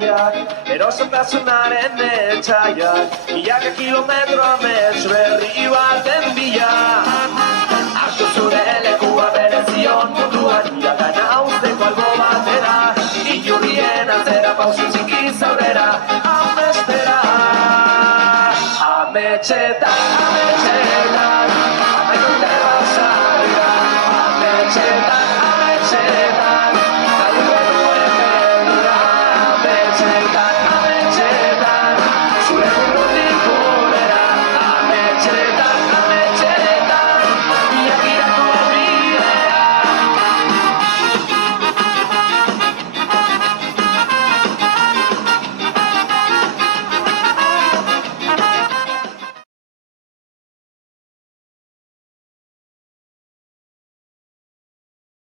gaiak, erosotasunaren etxaiak, milaka kilometro amets berri baten bila. Hartu zure lekua berezion munduan, iragana uzteko albo batera, inurrien atzera pausu txiki zaurera, amestera. Ametxetan, ametxetan, ametxetan, ametxetan, ametxetan,